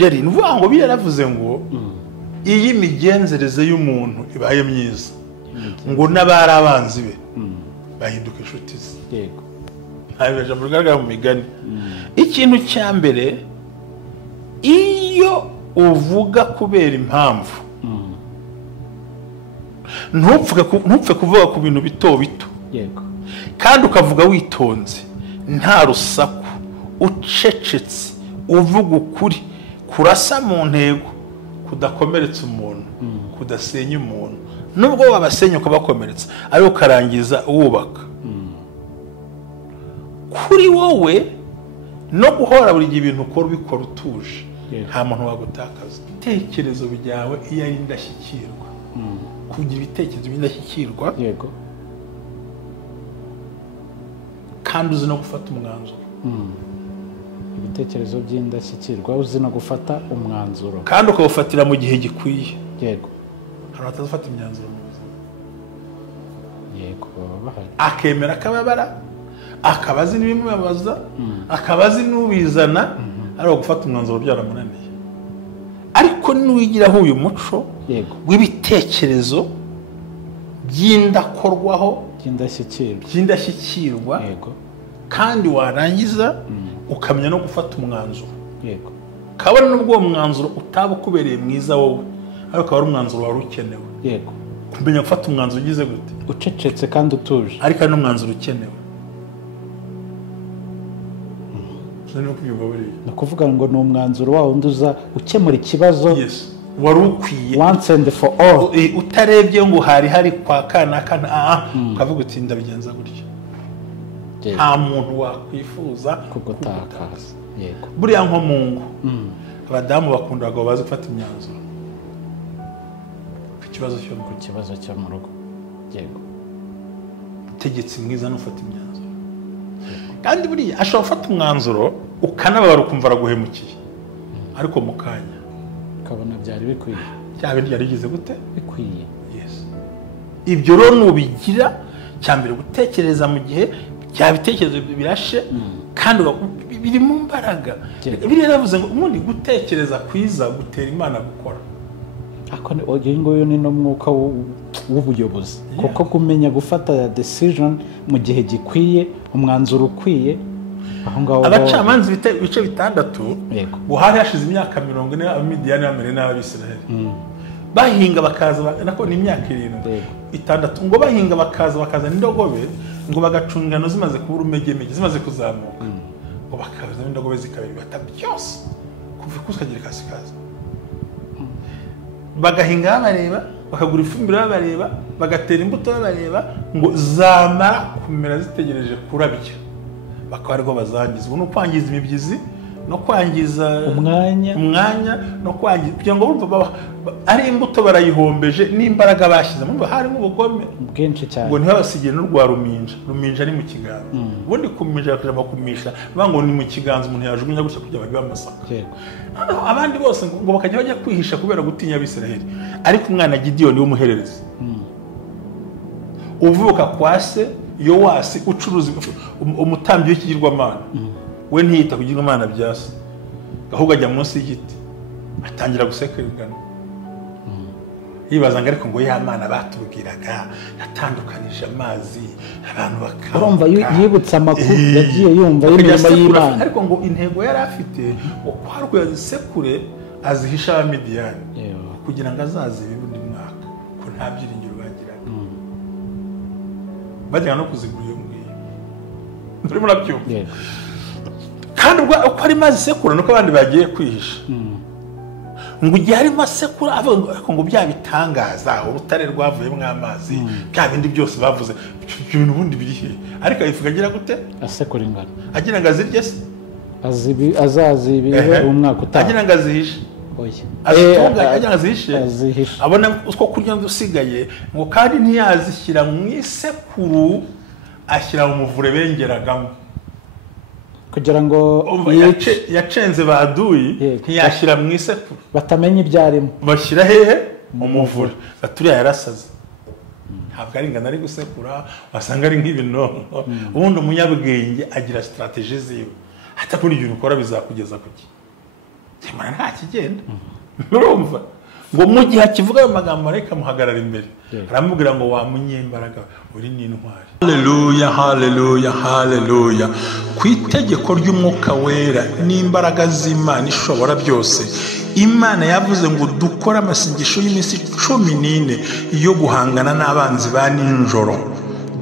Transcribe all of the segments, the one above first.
Jerry nuvuga ngo biravuze ngo iyi migenzereze y'umuntu ibaye myiza ngo nabari abanzi be bahinduka inshuti ze. Yego. Ntabwo jambo rugaragara mu migani. Ikintu cya mbere iyo uvuga kubera impamvu ntupfe kuvuga ku bintu bito bito. Yego. Kandi ukavuga witonze nta rusaku ucecetse uvuga ukuri kurasa mu ntego kudakomeretsa umuntu kudasenya umuntu nubwo wabasenya ukabakomeretsa ariko ukarangiza wubaka. Kuri wowe no guhora buri gihe ibintu ukora ubikora utuje nta muntu wagutakaza. Ibitekerezo byawe iyo ari indashyikirwa kugira ibitekerezo by'indashyikirwa. Yego. kandi uzi no gufata umwanzuro. Ibitekerezo by'indashyikirwa uzi no gufata umwanzuro kandi ukawufatira mu gihe gikwiye. Yego. Hari atazafata imyanzuro mu buzima. Yego. Akemera akababara akabazi n'ibimubabaza akabazi n'ubizana ari gufata umwanzuro byaramunaniye. Ariko nuwigiraho uyu muco w'ibitekerezo by'indakorwaho by'indashyikirwa yego kandi warangiza ukamenya no gufata umwanzuro. Yego. Kabone n'ubwo uwo mwanzuro utaba ukubereye mwiza wowe ariko akaba ari umwanzuro wari ukenewe. Yego. Kumenya gufata umwanzuro ugize gute ucecetse kandi utuje ariko ari n'umwanzuro ukenewe. no kuvuga ngo no umwanzuro wawo nduza ukemura ikibazo wari ukwiye once and for all. Utarebye ngo hari kwa kana ukavuga uti ndabigenza gutyo. Nta muntu wakwifuza kugutakaza. Yego. Buriya nko mu ngo abadamu bakunda abagabo bazi gufata imyanzuro ku kibazo cyo mu rugo. Yego. Utegetse mwiza no ufata imyanzuro kandi buriya ashobora gufata umwanzuro ukanababara ukumva araguhemukiye ariko mu kanya ukabona byari bikwiye. Cyaba byari bigize gute bikwiye. Yes. Ibyo rero nubigira cyambere gutekereza mu gihe bya bitekerezo birashe kandi biri mu mbaraga. Biri yaravuze ngo umuntu gutekereza kwiza gutera Imana gukora. Ako ngo ni no mwuka w'ubuyobozi kuko kumenya gufata decision mu gihe gikwiye umwanzuro ukwiye aho ngaho. Abacamanza bice bitandatu buhari hashize imyaka 40 abamidiyani bamere n'abisiraheli bahinga bakaza nako ni imyaka 6 ngo bahinga bakaza n'indogobe ngo bagacungano zimaze kubura umegeme zimaze kuzamuka ngo bakaza n'indogobe zikabiri batabyose kuva kuskagira kasikaza bagahinga bareba bakagura ifumbire bareba bagatera imbuto bareba ngo zamara kumera zitegereje kurabya bakaba ariko bazangiza no kwangiza imibyizi no kwangiza umwanya no kwangiza kugira ngo urumva ari imbuto barayihombeje n'imbaraga bashize mu harimo ubugome bwinshi cyane ngo ntibasigiye no rwa ruminja ari mu kiganza ubundi kuminja bakajya kumisha bango ni mu kiganza umuntu yajugunya gutya kujya bari bamasaka. Abandi bose ngo bakajya bajya kwihisha kubera gutinya Abisiraheli ariko umwana Gideon w'umuhererezi uvuka kwa se Yowasi ucuruza umutambyi w'ikigirwamana we ntiyita kugirwamana byase ahubwo ajya munsi y'igiti atangira gusekererana yibaza ngo ariko ngo y'amana batubwiraga yatandukanije amazi abantu bakaba urumva yibutsa amakuru yagiye yumva y'imana y'Imana ariko ngo intego yari afite ukwarwo yazisekure azihisha abamidiyani kugira ngo azazibe undi mwaka ko nta byiringiro bagiraga bajya no kuzigura iyo ngiyo muri murabyumva kandi ubwo uko ari mazi sekura nuko abandi bagiye kwihisha ngo igihe arimo asekura avuga ngo bya bitangaza urutare rwavuyemo amazi bya bindi byose bavuze ibintu bundi birihe ariko ayivuga agira gute asekura ingano agira ngo azirye se azazibibe umwaka utaha agira ngo azihishe azitunga agira ngo azihishe abona uko kurya dusigaye ngo kandi ntiyazishyira mu isekuru ashyira mu muvure bengeragamo kugira ngo yacenze baduyi ntiyashyira mu isekuru batamenya ibyarimo bashyira hehe mu muvure baturiya yarasaze ntabwo ari ingano ari gusekura wasanga ari nk'ibinonko ubundi umunyabwenge agira strategie ziwe hatakuri ibintu ukora bizakugeza kuki kimara nta kigenda urumva ngo mu gihe akivuga ayo magambo marayika amuhagarara imbere aramubwira ngo wa munyembaraga uri n'intwari. Haleluya haleluya haleluya. Ku itegeko ry'umwuka wera n'imbaraga z'Imana ishobora byose, Imana yavuze ngo dukore amasengesho y'iminsi 14 yo guhangana n'abanzi ba ninjoro,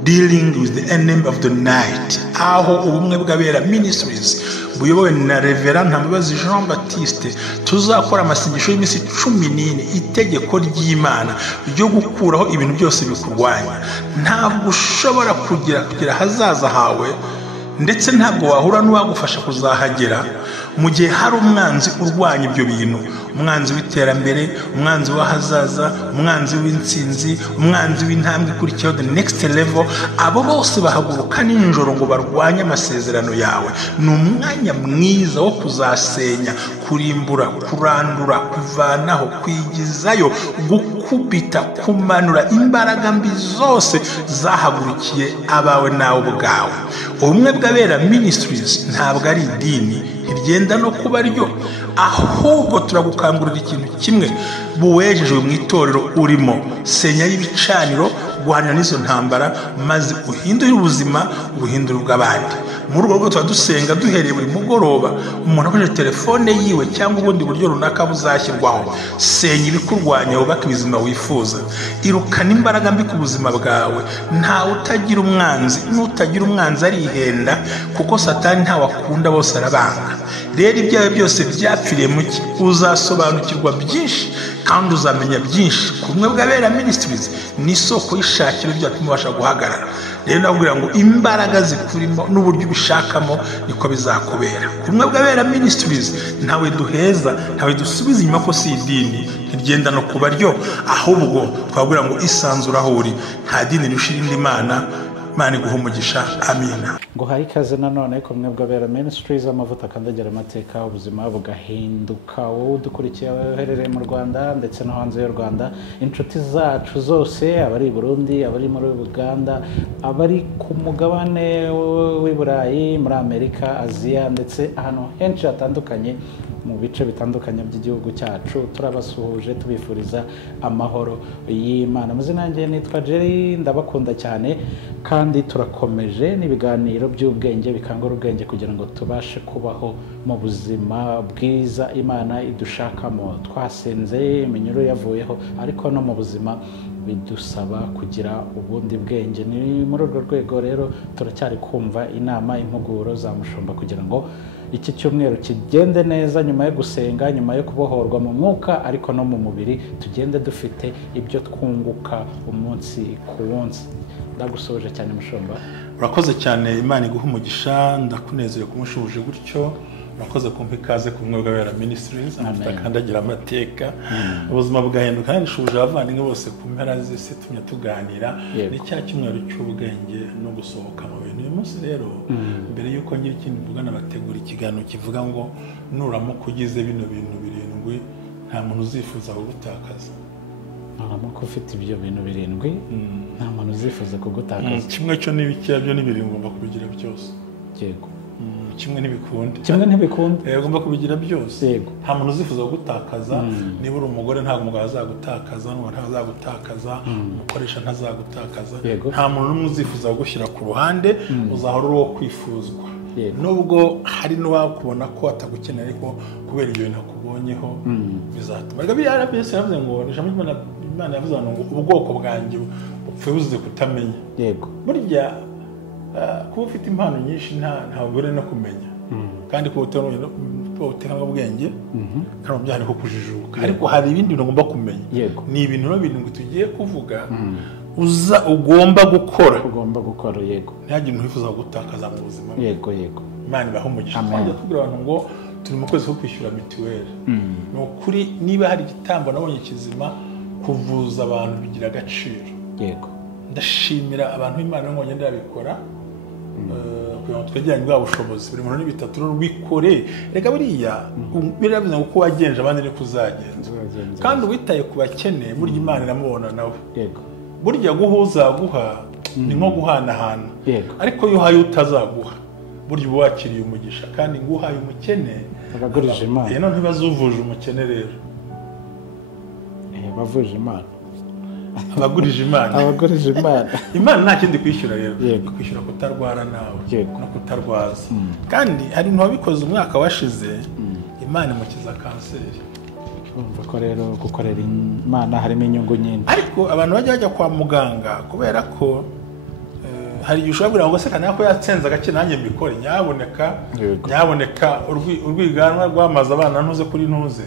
dealing with the enemy of the night. Aho ubumwe bw'abera ministries buyobowe na Reverend Ntambabazi Jean Baptiste tuzakora amasengesho y'iminsi 14, itegeko ry'Imana ryo gukuraho ibintu byose bikurwanya. Ntabwo ushobora kugira hazaza hawe, ndetse ntabwo wahura n'uwagufasha kuzahagera mu gihe hari umwanzi urwanya ibyo bintu, umwanzi w'iterambere, umwanzi w'ahazaza, umwanzi w'intsinzi, umwanzi w'intambwe ikurikiyeho, the next level. Abo bose bahaguruka ninjoro ngo barwanye amasezerano yawe. Ni umwanya mwiza wo kuzasenya, kurimbura, kurandura, kuvanaho, kwigizayo, gukubita, kumanura imbaraga mbi zose zahagurukiye abawe nawe ubwawe. Ubumwe bw'abera ministries ntabwo ari idini rigenda no kuba ryo, ahubwo turagukangurira ikintu kimwe: buwejejwe mu itorero urimo, senya y'ibicaniro, guhanira n'izo ntambara, maze uhindure ubuzima, ubuhindure bw'abandi. Muri urwo rwego tuba dusenga duhereye buri mugoroba, umuntu akoresheje telefone yiwe cyangwa ubundi buryo runaka buzashyirwaho. Senya ibikurwanya, wubake ubuzima wifuza, irukana imbaraga mbi ku buzima bwawe. Ntawe utagira umwanzi, n'utagira umwanzi arihenda, kuko Satani ntawe akunda, bose arabanga. Rero ibyawe byose byapfiriye mu ki, uzasobanukirwa byinshi kandi uzamenya byinshi. Kumwe bw'abera ministries ni isoko y'ishakiro byatuma ubasha guhagarara. Rero ndabwira ngo imbaraga zikurimo n'uburyo ubishakamo niko bizakubera. Kumwe bw'abera ministries ntawe duheza, ntawe dusubiza inyuma, ko si idini ntigenda no kuba ryo, ahubwo twabwira ngo isanzura aho uri, nta dini rishira indi mana. Imana iguha umugisha. Amina. Ngo hayi kaze nanone Kumwe bw'abera ministries, amavuta akandagira amateka, ubuzima bugahinduka. Wowe udukurikiye uherereye mu Rwanda ndetse no hanze y'u Rwanda, inshuti zacu zose, abari i Burundi, abari muri Uganda, abari ku mugabane w'i Burayi, muri Amerika, Aziya, ndetse ahantu henshi hatandukanye mu bice bitandukanye by'igihugu cyacu, turabasuhuje tubifuriza amahoro y'Imana. Amazina yanjye nitwa Jerry, ndabakunda cyane kandi turakomeje n'ibiganiro by'ubwenge bikangura ubwenge kugira ngo tubashe kubaho mu buzima bwiza Imana idushakamo. Twasenze, iminyururu yavuyeho, ariko no mu buzima bidusaba kugira ubundi bwenge. Ni muri urwo rwego rero turacyari kumva inama, impuguro za mushumba kugira ngo iki cyumweru kigende neza, nyuma yo gusenga, nyuma yo kubohorwa mu mwuka ariko no mu mubiri, tugende dufite ibyo twunguka umunsi ku munsi. Ndagusoje cyane mushumba. Urakoze cyane, Imana iguha umugisha, ndakunezeye kumushuje gutyo. Urakoze kumpa ikaze Kumwe bw'abera ministries, amavuta akandagira amateka, ubuzima bwahinduka. Kandi nshuje abavandimwe bose ku mpera z'isi, tumye tuganira ni cya cyumweru cy'ubwenge no gusohoka mu bintu. Uyu munsi rero mbere yuko ngira ikindi mvuga, nabategura ikiganiro kivuga ngo nuramuka ugize bino bintu 7 nta muntu uzifuza kugutakaza. Nuramuka ufite ibyo bintu 7 nta muntu uzifuza kugutakaza. Kimwe cyo n'ibikira byo n'ibiri ngomba kubigira byose. Yego. Kimwe ntibikunda. Kimwe ntibikunda. Ugomba kubigira byose. Yego. Nta muntu uzifuza kugutakaza. Niba uri umugore ntabwo umugabo azagutakaza, n'uwo ntazagutakaza, umukoresha ntazagutakaza. Nta muntu n'umwe uzifuza kugushyira ku ruhande, uzahora uri uwo kwifuzwa. Nubwo hari n'uwakubona ko atagukeneye, ariko kubera ibyo bintu akubonyeho bizatuma. Rega biriya byose yavuze ngo Imana yavuze ngo ubwoko bwanjye bupfuye buzize kutamenya. Yego. Burya kuba ufite impano nyinshi ntabwo uri no kumenya, kandi kuba utanga ubwenge kandi byari ko kujijuka. Ariko hari ibindi bintu ugomba kumenya. Ni ibintu ngo tugiye kuvuga ugomba gukora. Yego. Ntihagire umuntu wifuza gutakaza mu buzima. Yego. Imana ibaha umugisha. Kandi tubwira abantu ngo turi mu kwezi ko kwishyura mituweli. Ni ukuri, niba hari igitambo nabonye kizima, kuvuza abantu bigira agaciro. Yego. Ndashimira abantu b'Imana ngo ngende babikora, kugira ngo twegeranye bwa bushobozi. Buri muntu n'ibitatu rwikore. Reka buriya biravuze ngo uko wagenje abandi ni kuzagenza, kandi uwitaye ku bakene burya Imana iramubona nawe. Yego. Burya guhuza guha ni nko guhanahana, ariko iyo uhaye utazaguha burya uba wakiriye umugisha. Kandi ngo uhaye umukene abagurije imana none ntibazuvuje umukene rero bavuje imana abagurije imana abagurije imana imana nta kindi kwishyura rero Yego. kwishyura kutarwara nawe Yego. no kutarwaza kandi hari wabikoze umwaka washize imana imukiza kanseri urumva ko rero gukorera imana harimo inyungu nyinshi ariko abantu bajya kwa muganga kubera ko hari igihe ushobora kugira ngo se kanaka ko yatsenze agake nanjye mbikore nyaboneka urwiganwa rwamaze abana ntuze kuri ntuze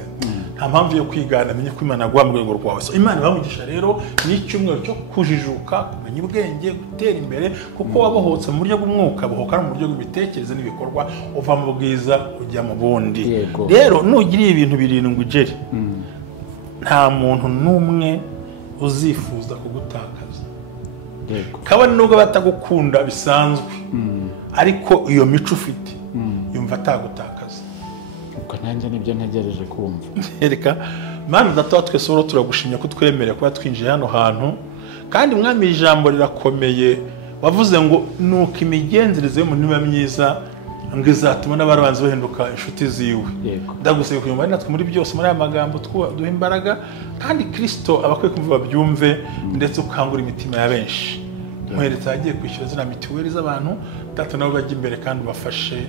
nta mpamvu yo kwigana amenye ko imana yaguha mu rwego rwawe so imana ibamugisha rero ni icyumweru cyo kujijuka kumenya ubwenge gutera imbere kuko wabohotse mu buryo bw'umwuka bohoka no mu buryo bw'imitekerereze n'ibikorwa uva mu bwiza ujya mu bundi rero nugiriye ibintu birindwi Jerry nta muntu n'umwe uzifuza kugutakaza kabone nubwo batagukunda bisanzwe ariko iyo mico ufite yumva atagutakaza ubwo nanjye nibyo ntegereje kumva reka mana data wa twese uro turagushimye ko twemereye kuba twinjiye hano hantu kandi mwami ijambo rirakomeye wavuze ngo nuko imigenzereze y'umuntu iba myiza ngo izatuma n'ababanzi bahinduka inshuti ziwe ndagusaba kuyumva natwe muri byose muri aya magambo duha imbaraga kandi Kristo abakwiye kumva babyumve ndetse ukangura imitima ya benshi nkweretse agiye kwishyura zina mituweli z'abantu data nabo bajya imbere kandi ubafashe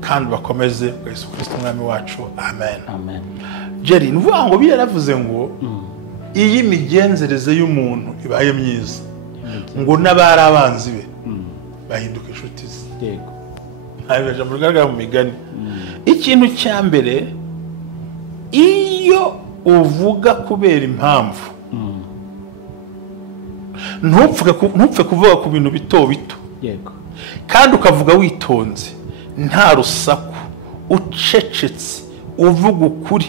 kandi bakomeze kwa Yesu Kristo umwami wacu amen amen Jerry nuvuga ngo biyaravuze ngo iyi migenzereze y'umuntu ibaye myiza ngo n'abari abanzi be bahinduka inshuti ze yego hari ijambo rigaragara mu migani ikintu cya mbere iyo uvuga kubera impamvu ntupfe kuvuga ku bintu bito bito yego kandi ukavuga witonze nta rusaku ucecetse uvuga ukuri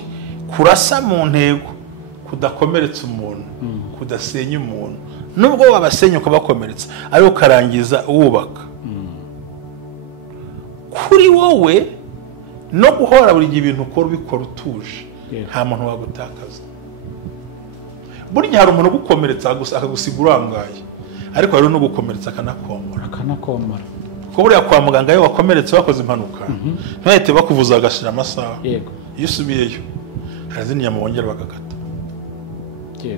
kurasa mu ntego kudakomeretsa umuntu kudasenya umuntu nubwo wabasenya ukabakomeretsa ariko ukarangiza wubaka kuri wowe no guhora buri gihe ibintu ukora ubikora utuje nta muntu wagutakaza burya hari umuntu ugukomeretsa akagusiga urangaye ariko hari no gukomeretsa akanakomora ko buriya kwa muganga iyo wakomeretse wakoze impanuka ntihahite bakuvuza agashira amasaha iyo usubiyeyo hari izindi nyama bongera bagakata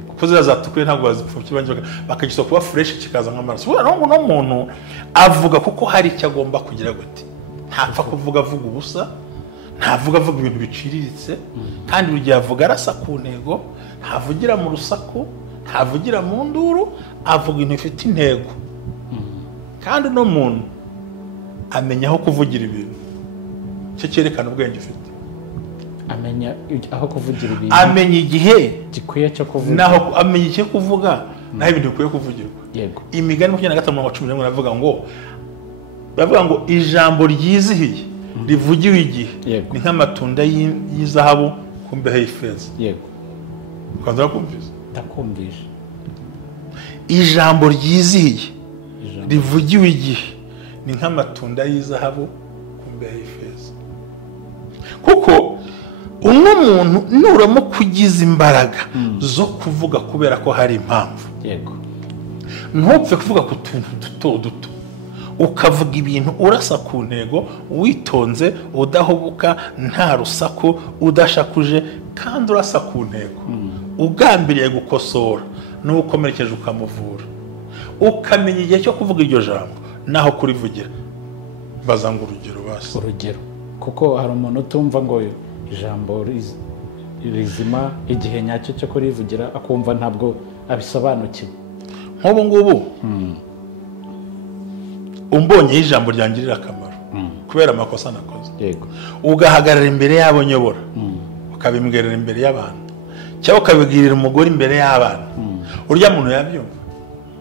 kuko ziriya zatukuye ntabwo bazipfukira bakagisaba kuba fureshi kikaza nk'amaraso buriya no muntu avuga kuko hari icyo agomba kugira gute ntapfa kuvuga avuga ubusa ntavuga avuga ibintu biciriritse kandi buri gihe avuga arasa ku ntego ntavugira mu rusaku ntavugira mu nduru avuga ibintu bifite intego kandi uno muntu amenya aho kuvugira ibintu cyo cyerekana ubwenge ufite amenya aho kuvugira ibintu amenya igihe gikwiye cyo kuvuga naho amenya icyo kuvuga naho ibintu bikwiye kuvugirwa yego imigani 25:11 bavuga ngo ijambo ryizihiye rivugiwe igihe ni nk'amatunda y'izahabu ku mbehe y'ifeza yego ukanda kumvise ndakumvisha ijambo ryizihiye rivugiwe igihe ni nk'amatunda y'izahabu ku mbehe y'ifeza kuko uno muntu nuramo kugiza imbaraga zo kuvuga kubera ko hari impamvu yego ntupfe kuvuga ku tuntu duto duto ukavuga ibintu urasa ku ntego witonze udahubuka nta rusaku udashakuje kandi urasa ku ntego ugambiriye gukosora n'ukomerekeje ukamuvura ukamenya igihe cyo kuvuga iryo jambo naho kurivugira bazanga urugero basi urugero kuko hari umuntu utumva ngo ijambo rizima igihe nyacyo cyo kurivugira akumva ntabwo abisobanukiwe nk'ubu ngubu umbonye ijambo ryangirira akamaro kubera amakosa nakoze yego ugahagarara imbere y'abo nyobora ukabimbwirira imbere y'abantu cyangwa ukabibwirira umugore imbere y'abana urya muntu yabyumva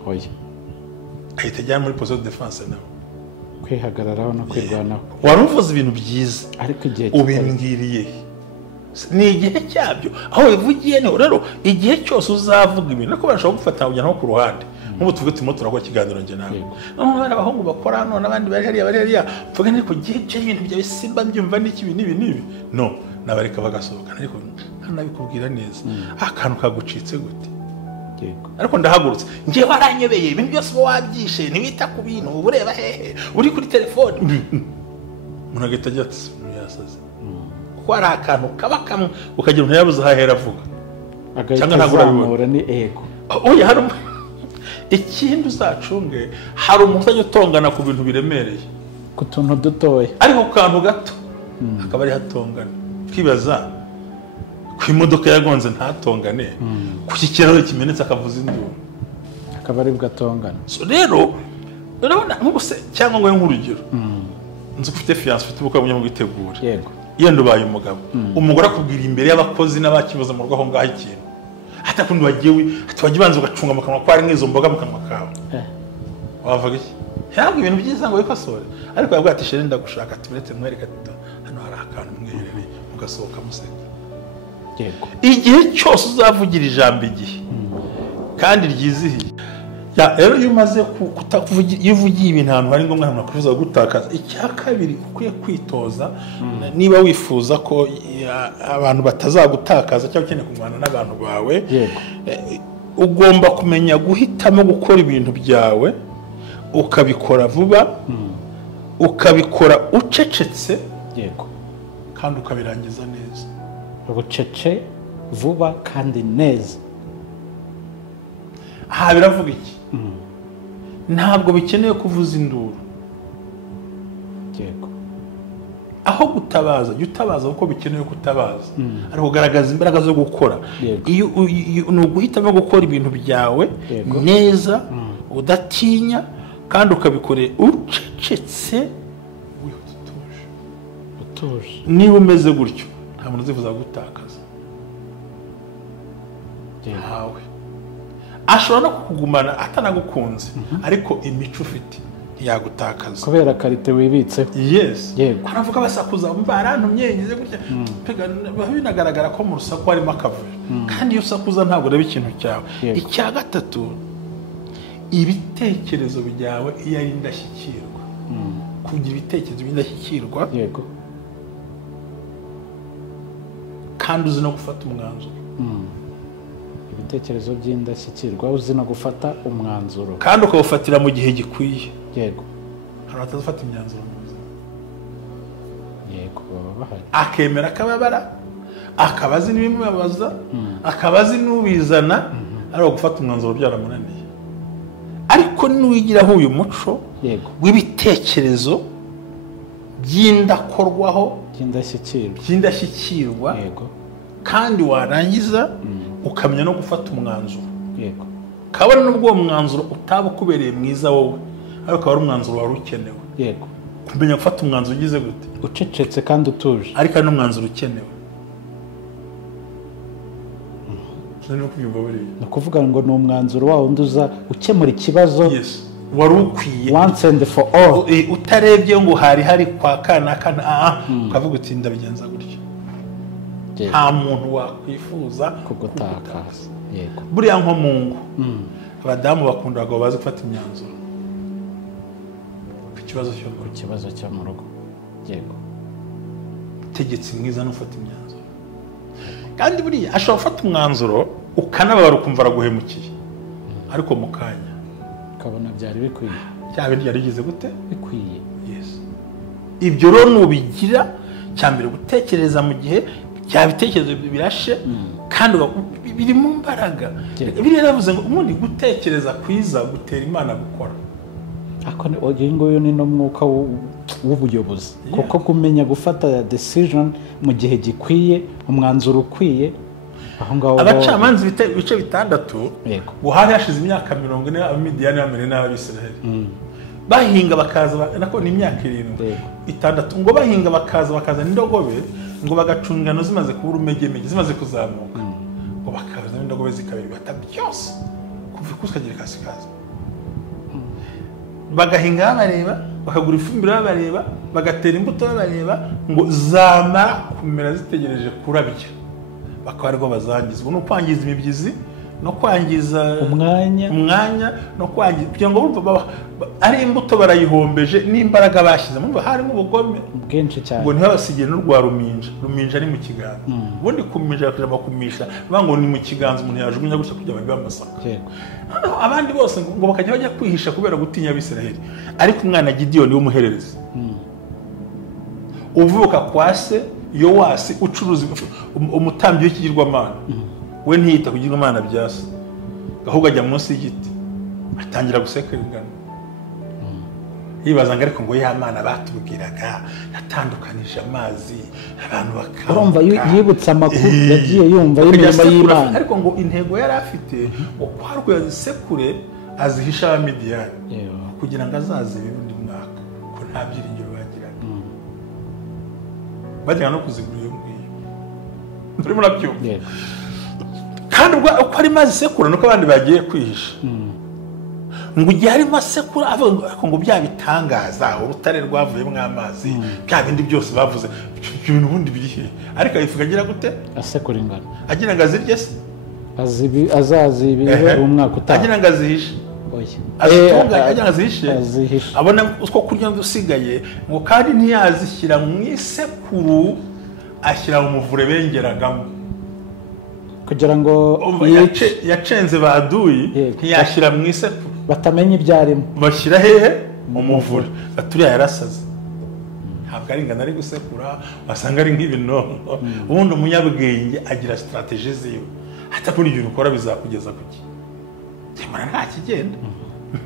oya ahita ajyana muri position de défense nawe kwihagararaho no kwirwanaho wari uvuze ibintu byiza ariko igihe ubimbwiriye ni igihe cyabyo aho bivugiye ni rero igihe cyose uzavuga ibintu ariko barashobora gufata ujya no ku ruhande nk'ubu tuvuge turimo turakora ikiganiro njye nawe none abahungu bakora hano n'abandi bari hariya mvuga ariko gihe cy'ibintu bya simba mbyumva n'iki n'ibi no nabareka bagasohoka ariko nkanabikubwira neza akantu kagucitse gute ariko ndahagurutse ngiye waranyobeye ibintu byose uba wabyishe ntiwita ku bintu uba ureba hehe uri kuri telefone umuntu agahita ajya ati yasaze kuko kuko hari akantu kaba kamwe ukagira umuntu yabuze ahahera avuga cyangwa ntabwo urabibona ni ego oya hari ikindi uzacunge hari umuntu uzajya utongana ku bintu biremereye ku tuntu dutoya ariko ku kantu gato akaba ari hatongana twibaza ku imodoka yagonze ntatongane ku kiraro kimenetse akavuza induru akaba ari bwatongana so rero urabona nk'ubuse cyangwa ngo nk'urugero nzi ufite fiance ufite ubukwe bwo gutegura yego yenda ubaye umugabo umugore akubwira imbere y'abakozi n'abakibaza mu rugo aho ngaho ikintu hata kundi wagiye banza ugacunga mu kanwa ko ari nk'izo mboga mu kanwa kawe wavuga iki ntabwo ibintu byiza ngo wikosore ariko yabwira ati shere ndagushaka turetse mwereka hano hari akantu mwiherereye mugasohoka museka yego igihe cyose uzavugira ijambo igihe kandi ryizihiye rero iyo umaze iyo uvugiye ibintu ahantu hari ngombwa ahantu hakubuza gutakaza icya kabiri ukwiye kwitoza niba wifuza ko abantu batazagutakaza cyangwa ukeneye kumwana n'abantu bawe ugomba kumenya guhitamo gukora ibintu byawe ukabikora vuba ukabikora ucecetse yego kandi ukabirangiza neza ubucece vuba kandi neza aha biravuga iki ntabwo bikeneye kuvuza induru yego aho gutabaza jya utabaza kuko bikeneye kutabaza ariko kugaragaza imbaraga zo gukora iyo ni uguhitamo gukora ibintu byawe neza udatinya kandi ukabikore ucecetse utuje niba umeze gutyo nta muntu uzifuza gutakaza ntawe ashobora no kukugumana atanagukunze ariko imico ufite ntiyagutakaza kubera karite wibitseho yes yego aravuga basakuza barantumye ngize gutya binagaragara ko mu rusaku harimo akavuyo kandi iyo usakuza ntabwo ureba ikintu cyawe icya gatatu ibitekerezo byawe iyo ari indashyikirwa kugira ibitekerezo by'indashyikirwa yego kandi uzi no gufata umwanzuro ibitekerezo by'indashyikirwa uzi no gufata umwanzuro kandi ukawufatira mu gihe gikwiye yego hari abatazafata imyanzuro mu buzima yego baba bahari akemera akababara akaba azi n'ibimubabaza akaba azi n'ubizana ariko gufata umwanzuro byaramunaniye ariko n'uwigiraho uyu muco w'ibitekerezo by'indakorwaho by'indashyikirwa yego kandi warangiza ukamenya no gufata umwanzuro yego kabone n'ubwo uwo mwanzuro utaba ukubereye mwiza wowe ariko akaba ari umwanzuro wari ukenewe yego kumenya gufata umwanzuro ugize gute ucecetse kandi utuje ariko ari n'umwanzuro ukenewe ni ukuvuga ngo ni umwanzuro wawo undi uza ukemura ikibazo wari ukwiye once and for all utarebye ngo hari kwa kana ukavuga uti ndabigenza gutya nta muntu wakwifuza kugutakaza yego buriya nko mu ngo abadamu bakunda abagabo bazi gufata imyanzuro ku kibazo cyo mu rugo yego utegetse mwiza n'ufata imyanzuro kandi buriya ashobora gufata umwanzuro ukanababara ukumva araguhemukiye ariko mu kanya ukabona byari bikwiye cyaba ryarigize gute bikwiye ibyo rero nubigira cyambere gutekereza mu gihe bya bitekerezo birashe kandi biri mu mbaraga biriya yavuze ngo ubundi gutekereza kwiza gutera Imana gukora ako uyu nguyu ni n'umwuka w'ubuyobozi kuko kumenya gufata decision mu gihe gikwiye umwanzuro ukwiye aho ngaho abacamanza ibice bitandatu buhari hashize imyaka 40 abamidiyani bamere n'abisiraheli bahinga bakaza nako ni imyaka 6 ngo bahinga bakaza n'indogobe ngo bagacungano zimaze kubura umegemege zimaze kuzamuka ngo bakaza n'indogobe zikabiri bata byose kuva kuskagira kasikaza bagahinga babareba bakagura ifumbire babareba bagatera imbuto babareba ngo zamara kumera zitegereje kurabya bakaba ariko bazangiza no kwangiza imibyizi no kwangiza umwanya no kwangiza kugira ngo ari imbuto barayihombeje n'imbaraga bashyize muri harimo ubugome bwinshi cyane ngo ntibabasigire n'urwa ruminja ari mu kiganza ubundi kuminja kuja bakumisha bango ni mu kiganza umuntu yajugunya gutya kugira ngo bamasaka abandi bose ngo bakajya bajya kwihisha kubera gutinya Abisiraheli ariko umwana Gideon w'umuhererezi uvuka kwa se iyo wasi ucuruza umutambyi w'ikigirwamana we ntiyita kugirwamana byase ahubwo ajya munsi y'igiti atangira gusekera ingano yibaza ngo ariko ngo ya mana batubwiraga yatandukanije amazi abantu bakaba urumva yibutsa amakuru yagiye yumva y'imirimo y'Imana ariko ngo intego yari afite ngo kwarwo yazisekure azihisha abamidiyani kugira ngo azazibe undi mwaka ko nta byiringiro bagiraga bajyaga no kuzigura iyo ngiyo turimo nabyumva kandi uko arimo azisekura nuko abandi bagiye kwihisha ngo igihe arimo asekura avuga ngo bya bitangaza urutare rwavuyemo amazi bya bindi byose bavuze ibyo bintu ubundi biri he ariko ayivuga agira gute asekura ingano agira ngo azirye se azazibihe umwaka utaha agira ngo azihishe agira ngo azihishe abona uko kurya dusigaye ngo kandi ntiyazishyira mu isekuru ashyira mu muvure bengeragamo kugira ngo yacenze baduyi ntiyashyira mu isekuru batamenya ibyarimo bashyira hehe mu muvure baturiya yarasaze ntabwo ari ingano ari gusekura wasanga ari nk'ibinono ubundi umunyabwenge agira strategie ziwe hata kuri ibintu ukora bizakugeza ku ki cyemara nta kigenda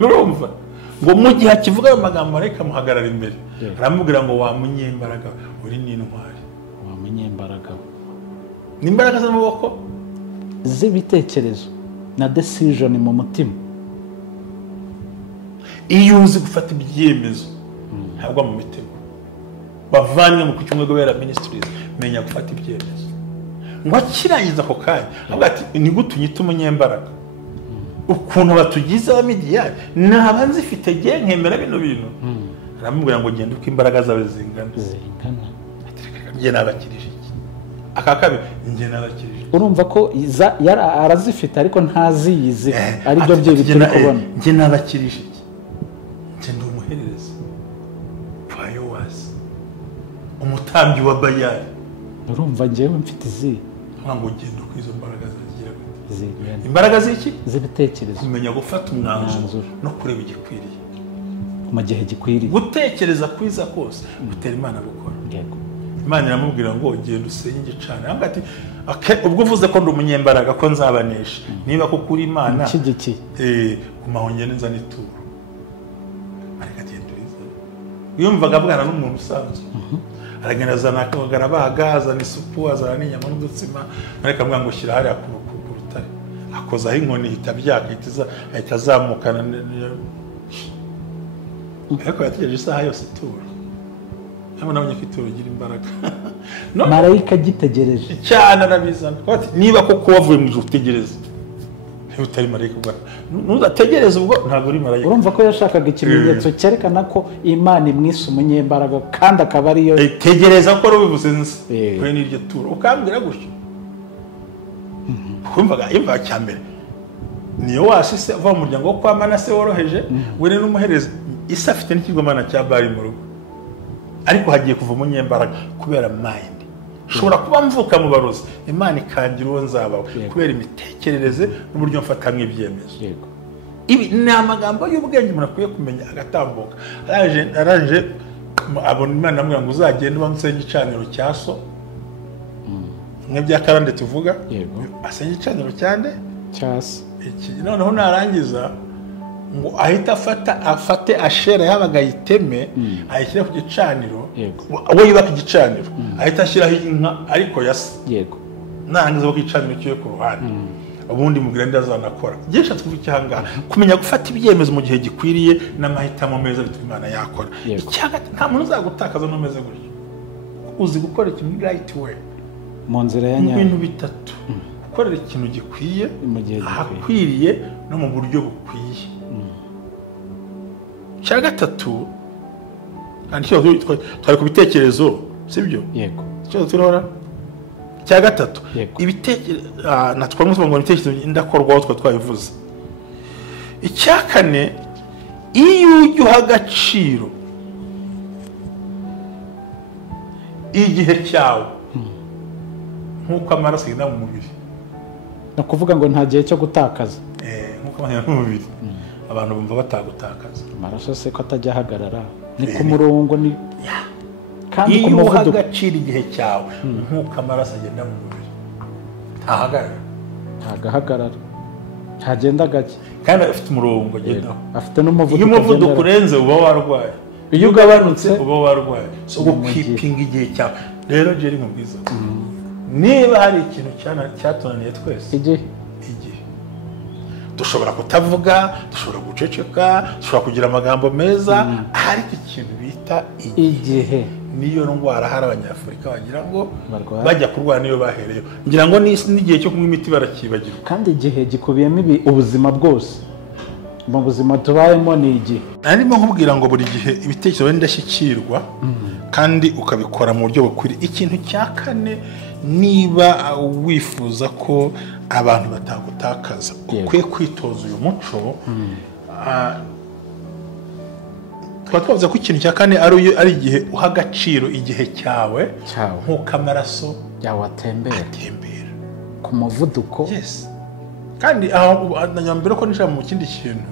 urumva ngo mu gihe akivuga ayo magambo ariko amuhagarara imbere aramubwira ngo wamunyembaraga uri n'intwari wamunyembaraga n'imbaraga z'amaboko z'ibitekerezo na decision mu mutima iyo uzi gufata ibyemezo ntabwo mu mitego bavanye mu kucyumwe gobera ministries menya gufata ibyemezo ngo akirangiza ako kanya avuga ati ni gute unyita umunyembaraga ukuntu batugize abamidiyani naba nzifite gihe nkemera bino bintu aramubwira ngo genda uko imbaraga zawe zingana njye nabakirije iki aka kabiri njye nabakirije urumva ko arazifite ariko ntaziyizi ari byo bye bitari kubona njye nabakirije iki njye ndi umuhererezi umutambyi wa Bayali urumva njyewe mfite izi ngo genda uko izo mbaraga zigira imbaraga z'iki z'ibitekerezo kumenya gufata umwanzuro no kureba igikwiriye mu gihe gikwiriye gutekereza kwiza kose gutera Imana gukora yego Imana iramubwira ngo genda usenye igicana avuga ati ubwo uvuze ko ndi umunyembaraga ko nzabanesha niba ko kuri Imana kigiki kumahonye nza nituro ariko atenduriza yumvaga bwana n'umuntu usanzwe aragenda azana akagara bagazana isupu azana n'inyama n'udutsima ariko amwe ngo shyira hariya ku rutare akozaho inkoni ihita byakitiza ahita azamukana ariko yategereje isaha yose ituro nabonye ko ituro rigira imbaraga marayika agitegereje cyane arabizana niba koko wavuye mu ijuru utegereza utari marayika ubwo nudategereza ubwo ntabwo uri marayika urumva ko yashakaga ikimenyetso cyerekana ko Imana imwise umunyembaraga kandi akaba ariyo tegereza ko rubivuze nzi kuri n'iryo turo ukambwira gutyo kumvaga imva cyambere niyo wasise ava mu muryango wo kwa Manase woroheje we n'umuhereza Isa afite n'ikigomana cya Bali mu rugo ariko hagiye kuva umunyembaraga kubera mind ushobora kuba mvuka mu barozi Imana ikangira uwo nzabawe kubera imitekerereze n'uburyo mfatamwe ibyemezo ibi ni amagambo y'ubwenge umuntu akwiye kumenya agatambuka araje abona Imana amubwira ngo uzagende bamusenye igicaniro cya so bya karande tuvuga asenye igicaniro cyande cyase noneho narangiza ngo ahita afate ashera yabaga yiteme ayishyira ku gicaniro we yubaka igicaniro ahita ashyiraho inka ariko yasa yego narangiza ko igicaniro cyo ku ruhande ubundi mubwira ndazanakora byinshi tuvuga cyangwa kumenya gufata ibyemezo mu gihe gikwiriye n'amahitamo meza bituma Imana yakora icyagata nta muntu uzagutakaza n'umeze gutyo uzi gukora ikintu right way mu nzira ya nyayo ibintu bitatu gukorera ikintu gikwiye ahakwiriye no mu buryo bukwiye cya gatatu kandi cyo twari ku bitekerezo sibyo yego cyo turora cya gatatu ibitekerezo natwa musobango ngo ibitekerezo ndakorwaho twabivuze icya kane iyo ujya uha agaciro igihe cyawe nk'uko amaraso agenda mu mubiri ni ukuvuga ngo nta gihe cyo gutakaza nk'uko amaraso mu mubiri abantu bumva batagutakaza amaraso se ko atajya ahagarara ni ku murongo ni kandi ku iyo uha muvuduko agaciro igihe cyawe nk'uko amaraso agenda mu mubiri ntahagarara ntagahagarara ntagenda gake kandi afite umurongo agendaho afite n'umuvuduko iyo umuvuduko urenze uba warwaye iyo ugabanutse uba warwaye so gukipinga igihe cyawe rero Jerry nkubwiza niba hari ikintu cyatunaniye twese igihe dushobora kutavuga dushobora guceceka dushobora kugira amagambo meza ariko ikintu bita igihe niyo ndwara hari abanyafurika bagira ngo bajya kurwara niyo bahereyeho ngira ngo n'igihe cyo kunywa imiti barakibagirwa kandi igihe gikubiyemo ubuzima bwose mu buzima tubayemo ni igihe narimo nkubwira ngo buri gihe ibitekerezo ndashyikirwa kandi ukabikora mu buryo bukwiriye ikintu cya kane niba wifuza ko abantu batagutakaza ukwiye kwitoza uyu muco twavuze ko ikintu cya kane ari igihe uha agaciro igihe cyawe nk'uko amaraso yawe atembera ku muvuduko kandi aho mbere ko nishaka mu kindi kintu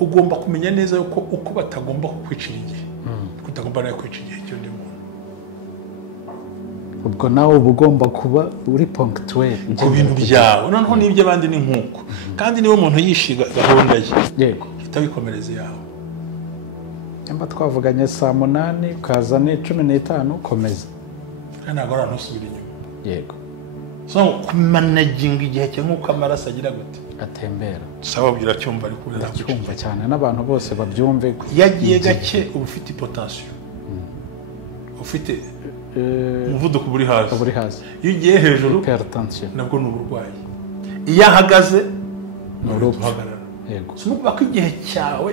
ugomba kumenya neza yuko uko batagomba kukwicira igihe kutagomba nawe kwica igihe cy'undi muntu ubwo nawe uba ugomba kuba uri punctuel ku bintu byawe noneho n'ibyo abandi ni nk'uko kandi niba umuntu yishiga gahunda ye yego hita wikomereza yawe nyamba twavuganye saa 8 ukaza ni 15 komeza kandi ntabwo ari ntusubira inyuma yego so kumanaginga igihe cye nk'uko amaraso agira gute atembera sawa bwira cyumva ariko cyumva cyane n'abantu bose babyumve yagiye gake uba ufite potential ufite umuvuduko uri hasi iyo ugiye hejuru nabwo ni uburwayi iyo ahagaze ni uruhagarara yego nukuvuga ko igihe cyawe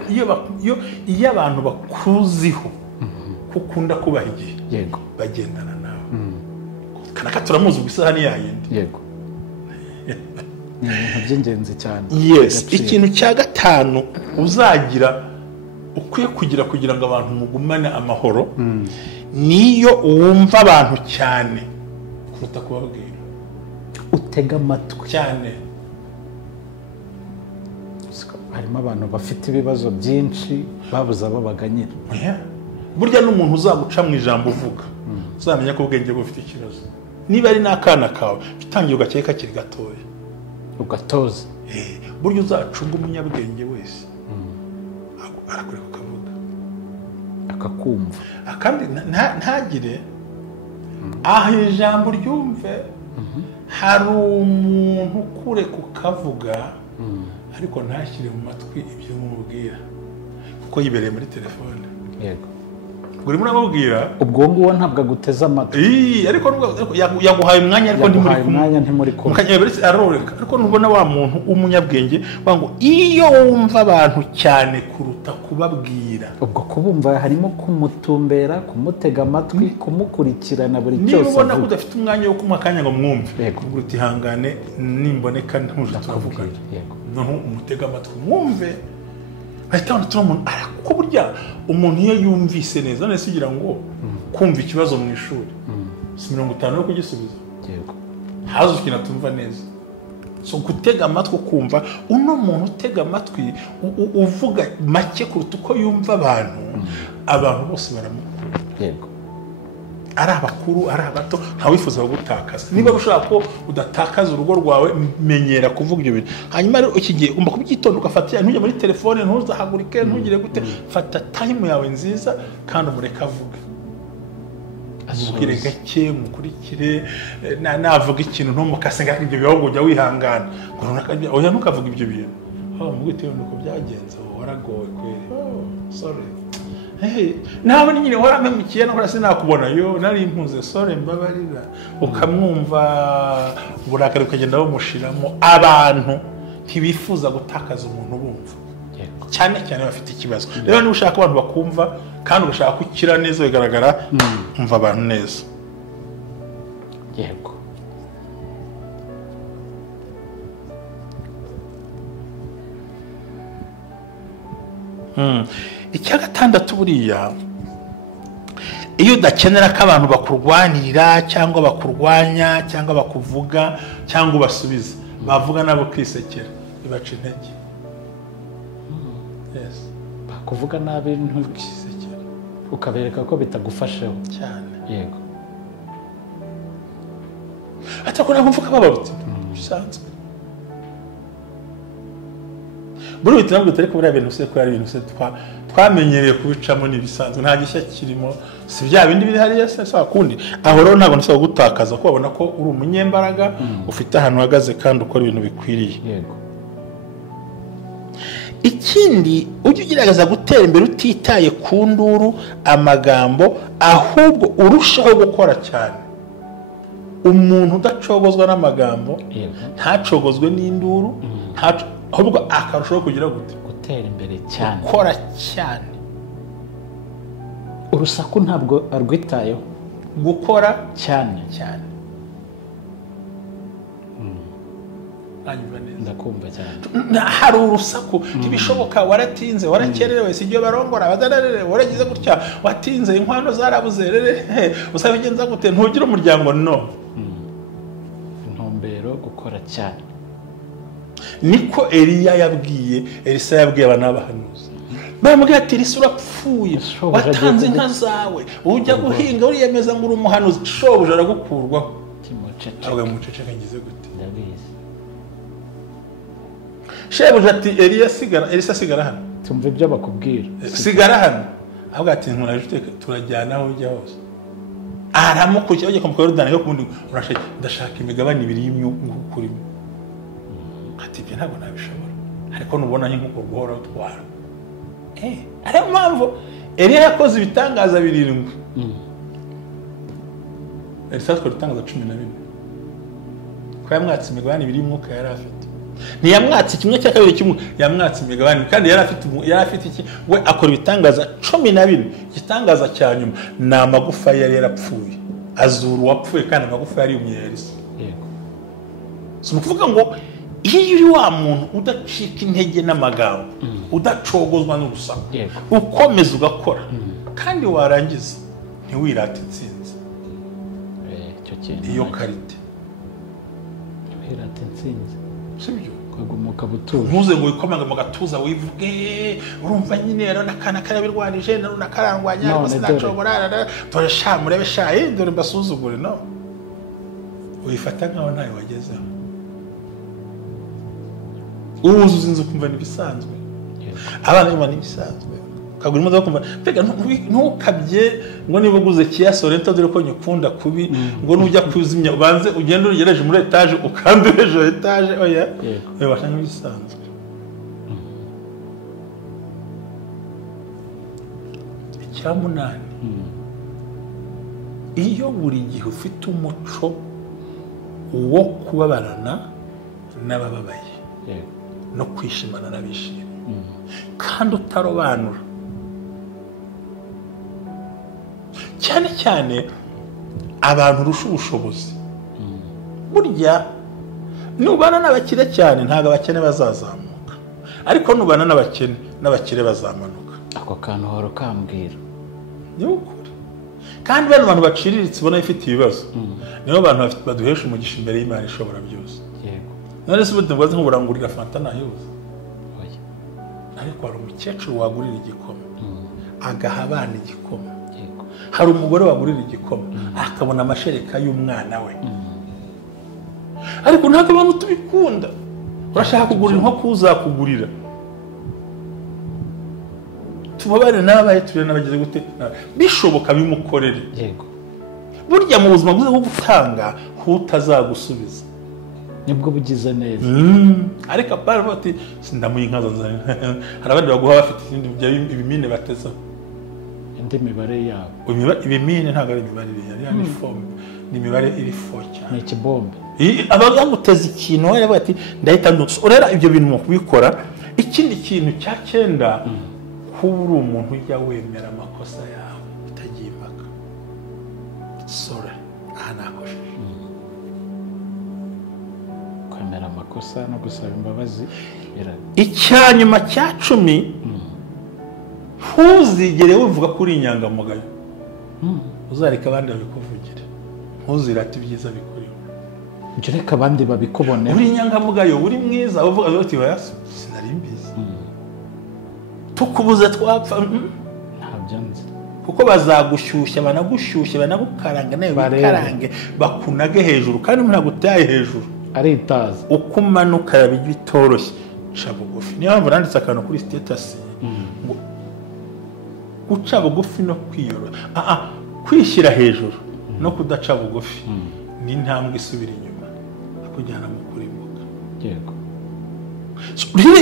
iyo abantu bakuziho ukunda kubaha igihe yego bagendana nawe kanaka turamuzi gusa ni yayindi yego ni ibintu by'ingenzi cyane ikintu cya gatanu uzagira ukwiye kugira ngo abantu mugumane amahoro niyo wumva abantu cyane kuruta kubabwira utega amatwi cyane harimo abantu bafite ibibazo byinshi babuze abo baganyira burya n'umuntu uzaguca mu ijambo uvuga uzamenya ko ubwenge bufite ikibazo niba ari n'akana kawe bitangiye ugakeka kakiri gatoya ugatoza burya uzacunga umunyabwenge wese arakureka ukavuga akakumva kandi ntagire aho ijambo ryumve hari umuntu kureka ukavuga ariko ntashyire mu matwi ibyo umubwira kuko yibereye muri telefone yego buri muri ababwira ubwo nguwo ntabwo aguteza amatwi ariko yaguhaye umwanya ariko ntimuri kumwe aroreka ariko ntubona wa muntu w'umunyabwenge ngo iyo wumva abantu cyane kuruta kubabwira ubwo kubumva harimo kumutumbera kumutega amatwi kumukurikirana buri cyose niba ubona ko udafite umwanya wo kumuha akanya ngo mwumve ubwo utihangane nimboneka ntuje turavugana noneho umutega amatwi mwumve bahita banatuma umuntu kuko burya umuntu iyo yumvise neza none ugira ngo kumva ikibazo mu ishuri si 50 yo kugisubiza yego hazo ikintu atumva neza so gutega amatwi kumva uno muntu utega amatwi uvuga make kuruta uko yumva abantu bose baramukunda yego ari abakuru ari abato ntawifuza gutakaza niba ushaka ko udatakaza urugo rwawe menyera kuvuga ibyo bintu hanyuma rero iki gihe ugomba kubyitonda ugafatira ntujye muri telefone ntuzahagurike ntugire gute fata time yawe nziza kandi umureke avuge azubwire gake mukurikire navuga ikintu ntumukase ngo ibyo bibaho ujya wihangana oya ntukavuga ibyo bintu mugitewe nuko byagenze waragowe kweri sorry nawe nyine waramemukiye no kurase nakubona yo nari impuze sore mbabarira ukamwumva uburakari ukagenda bamushiramo abantu ntibifuza gutakaza umuntu bumva cyane cyane bafite ikibazo rero niba ushaka abantu bakumva kandi ugashaka gukira neza bigaragara umva abantu neza yego icya gatandatu buriya iyo udakenera ko abantu bakurwanirira cyangwa bakurwanya cyangwa bakuvuga cyangwa ubasubiza bavuga nabo kwisekera bibaca intege bakuvuga nabi ntukisekera ukabereka ko bitagufasheho cyane. yego atakora mvuka babarutse bisanzwe buri bitango bitari ko buriya bintu se ko ari ibintu se twamenyereye kubicamo n'ibisanzwe nta gishya kirimo si bya bindi biri hariya se sa kundi aho rero ntabwo nshaka gutakaza ko babona ko uri umunyembaraga ufite ahantu uhagaze kandi ukora ibintu bikwiriye. yego ikindi ujye ugerageza gutera imbere utitaye ku nduru amagambo ahubwo urushaho gukora cyane. umuntu udacogozwa n'amagambo ntacogozwe n'induru ahubwo akarushaho kugira gutera imbere cyane gukora cyane. urusaku ntabwo arwitayeho gukora cyane cyane. ndakumva cyane. hari urusaku ntibishoboka waratinze warakererewe si ibyo barongora badararere waragize gutya watinze inkwano zarabuze rere usabigenza gute ntugira umuryango no intumbero gukora cyane niko Eliya yabwiye Elisa yabwiye abanabahanuzi bamubwira ati Elisa urapfuye watanze inka zawe ujya guhinga uriyemeza ngo uri umuhanuzi shobuja aragukurwaho ahubwo muceceka ngize gute ndabizi shebuja ati Elisa sigara hano tumva ibyo bakubwira sigara hano ahubwo ati nturajute turajyana aho ujya hose aramukukiye ujye kumukora Yorodani yo kundi urashaka ndashaka imigabane ibiri y'imyuka kurimo ati byo ntabwo nabishobora ariko nubona nk'uko guhora utwara ariyo mpamvu Eliya yakoze ibitangaza 7 Elisa akora ibitangaza 12 ko yamwatse imigabane 2 y'umwuka yari afite ntiyamwatse kimwe cya kabiri kimwe yamwatse imigabane kandi yari afite iki we akora ibitangaza 12 igitangaza cya nyuma ni amagufa yari yarapfuye azuru wapfuye kandi amagufa yari umuyerisi. yego so nukuvuga ngo iyo uri wa muntu udacika intege n'amagambo udacogozwa n'urusaku ukomeza ugakora kandi warangiza ntiwirate intsinzi iyo karite wirate intsinzi sibyo kugumuka butuza ntuze ngo wikomanga mu gatuza wivuge urumva nyine rero nakana karabirwanije nakarangwanya gusa nacogora toresha murebe shaye dore mbasuzugure no uyifata nkaho ntayo wagezeho uzuza inzu kumva nibisanzwe abana bimana nibisanzwe kagura imodoka kumva pega ntukabye ngo niba uguze Kia Sorento dore ko nyukunda kubi ngo nujya kuzimya ubanze ugende ugereje muri etage ukandureje etage oya bashanga bisanzwe. Icyamunani iyo buri gihe ufite umuco wo kubabarana n'abababaye no kwishimana n'abishimye kandi utarobanura cyane cyane abantu urusha ubushobozi. burya nubana n'abakire cyane ntabwo abakene bazazamuka ariko nubana n'abakire bazamanuka. ako kantu horo kambwira y'ukuri kandi bano bantu baciriritse ubona ifite ibibazo nibo bantu baduhesha umugisha imbere y'Imana ishobora byose. yego none se ubwo ngo burangurira fanta nayoze ariko hari umukecuru wagurira igikoma agaha abana igikoma. hari umugore wagurira igikoma akabona amashereka y'umwana we ariko ntabwo abantu tubikunda urashaka kugurira inkoko uzakugurira tubabare n'abaye turi n'abagize gute bishoboka bimukorere. yego burya mu buzima bwo gutanga hutazagusubiza nibwo bugize neza ariko apara bati sindamuye inkaza nzane hari abandi baguha bafite ibimine bateza indi mibare yabo ibimine ntabwo ari imibare yari form ni imibare iri focha ni ikibombe abaguteza ikintu bari bati ndahita ndutse urera ibyo bintu mu kubikora. ikindi kintu cya 9 kuba uri umuntu ujya wemera amakosa yawe utagiye impaka sorry anakosheje kwemera amakosa no gusaba imbabazi icyanyuma cya 10 ntuzigere wivuga kuri inyangamugayo uzareka abandi babikuvugire ntuzirate ibyiza bikuriho ibyo reka abandi babikubone uri inyangamugayo uri mwiza uvuga ati wayasi sinari mbizi tukubuze twapfa ntabyo nzi kuko bazagushyushya banagushyushye banagukaranga nawe bikarange bakunage hejuru kandi umuntu agutaye hejuru ari itazi uko umanuka yabijya bitoroshye uca bugufi. Niyo mpamvu nanditse akantu kuri status ngo guca bugufi no kwiyoroha, kwishyira hejuru no kudaca bugufi ni intambwe isubira inyuma akujyana mu kurimbuka. Yego,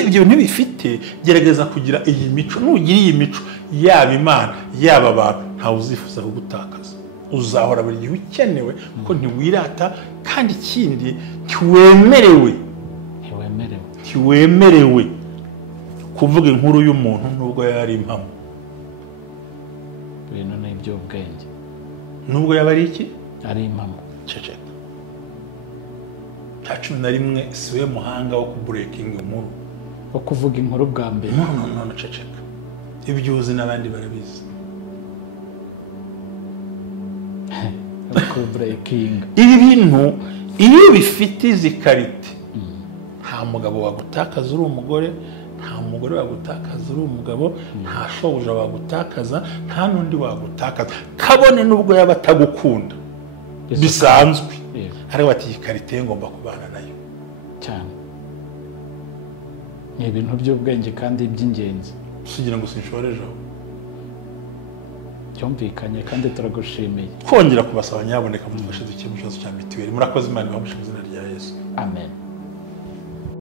ibyo bintu bifite gerageza kugira iyi mico. Nugira iyi mico yaba Imana yaba abantu ntawe uzifuza kugutakaza, uzahora buri gihe ukenewe kuko ntiwirata kandi ikindi ntiwemerewe kuvuga inkuru y'umuntu nubwo yari impamo. Ibintu ni iby'ubwenge nubwo yaba ari iki ari impamo. Ceceka. 11 siwe muhanga wo kuburekinga inkuru, wo kuvuga inkuru bwa mbere. No, ceceka. Ibyo uzi n'abandi barabizi. Kuburekinga ibi bintu iyo bifite izi karite, nta mugabo wagutakaza uri umugore, nta mugore wagutakaza uri umugabo, nta shobuja wagutakaza, nta n'undi wagutakaza kabone nubwo yaba atagukunda bisanzwe. Ariko ati iyi karite ngomba kubana nayo cyane. Ni ibintu by'ubwenge kandi by'ingenzi. Sugira ngo sinshoreje aho. Cyumvikanye kandi turagushimiye. Kongera kubasaba nyaboneka mudufashe dukemura ikibazo cya mituweli. Murakoze Imana ibahe mu izina rya Yesu. Amen.